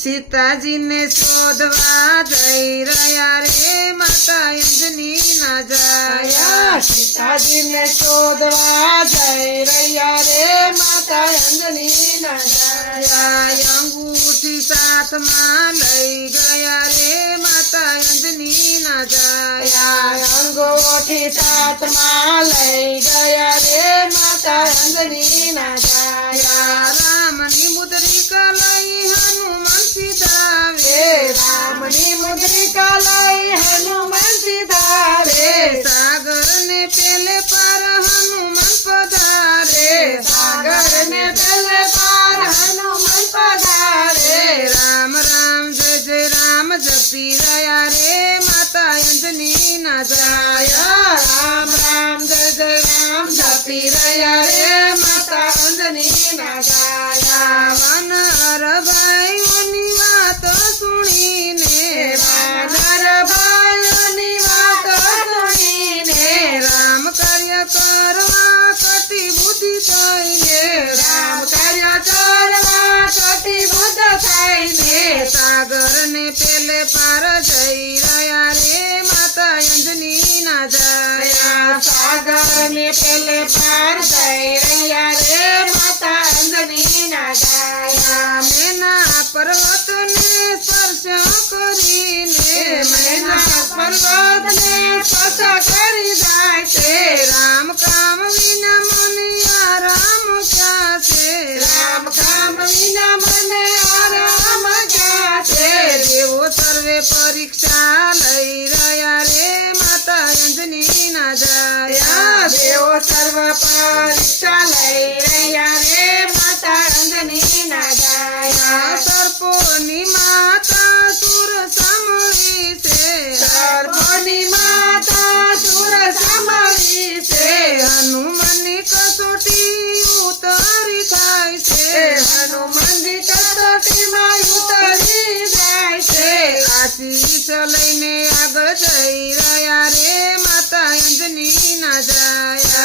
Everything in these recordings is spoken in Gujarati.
સીતાજીને શોધવા જઈ રહ્યા રે માતા અંજની ના જાય. સીતાજીને શોધવા જઈ રહ્યા રે માતા અંજની ના જાય. અંગૂઠી સાથમાં લઈ ગયા રે માતા અંજની ના જાય. અંગૂઠી સાથમાં લઈ ગયા રે માતા અંજની ના જાય. રામની મુદ્રિકા જપી રહ્યા રે માતા અંજની ના સુણીને વાનર ભાઈઓની કટી બુદ્ધિ થઈને, રામ કાર્ય કરવા કટી બુદ્ધ થઈને સાગર ને પેલે પાર જઈ રહ્યા સાગર ને પેલે પાર જઈ રહ્યા રે માતા અંજની ના ગાયા. મેના પર્વત ને સ્પર્શ કરીને, મેના પર્વત ને સ્પર્શ કરી અંજની ના યા જાય દેવો સર્વ પરીક્ષા લઈ રહ્યા રે. માતા ના સર્પોની સુર સાંભળી છે. સર્વોની માતા સુર સાંભળી છે. હનુમાનની કસોટી ઉતરી થાય છે. હનુમાનજી કસોટીમાં ઉતરી જાય છે. આશીષ લઈને આગળ જઈ રહ્યા રે. માતા અંજની ના જાય.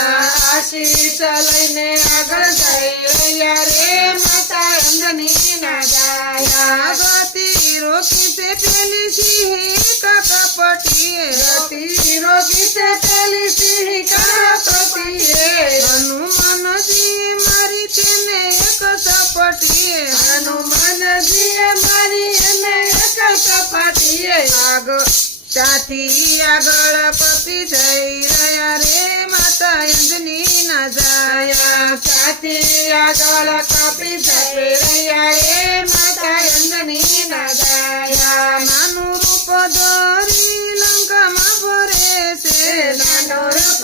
આશીષ લઈને આગળ રહ્યા રે માતા અંજની ના ગાયા ગતિ રોકી છે પેલી સિંહ કપટીએ રતિ રોગી છે પેલી સિંહ કપટીએ હનુમાનજી મારી તેને એક સપટીએ. હનુમાનજીએ મારી એને એક કપાટીએ આગળ ત્યાંથી આગળ પતિ જઈ રહ્યા રે માતા અંજની ના જાય ત્યાંથી આગળ કપી જઈ રહ્યા રે માતા અંજની ના ગાયા નાનું રૂપ ધરી લંકામાં ભરે છે. નાનું રૂપ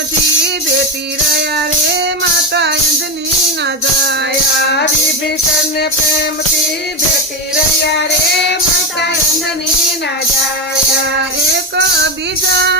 પ્રેમથી દેતી રહ્યા રે માતા અંજની ના જાય. વિભીષણ વિભીષણને પ્રેમથી દેતી રહ્યા રે માતા અંજની ના જાયા. એક બીજાની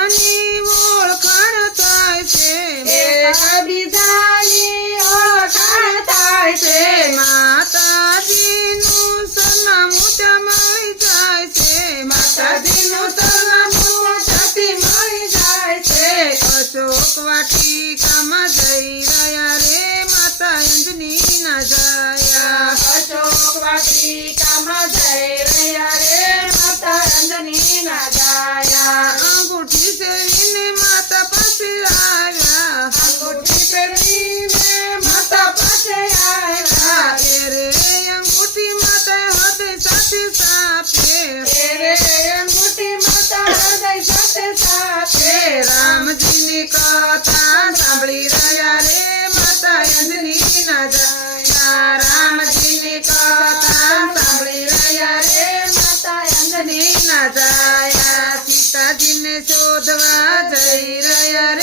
રામજીની કથા સાંભળી રહ્યા રે માતા અંજની ના જાય. રામજીની કથા સાંભળી રહ્યા રે માતા અંજની ના જાય. અંજની ના શોધવા જઈ રહ્યા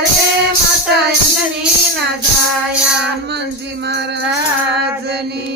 રે માતા અંજની ના જાય. મહારાજની.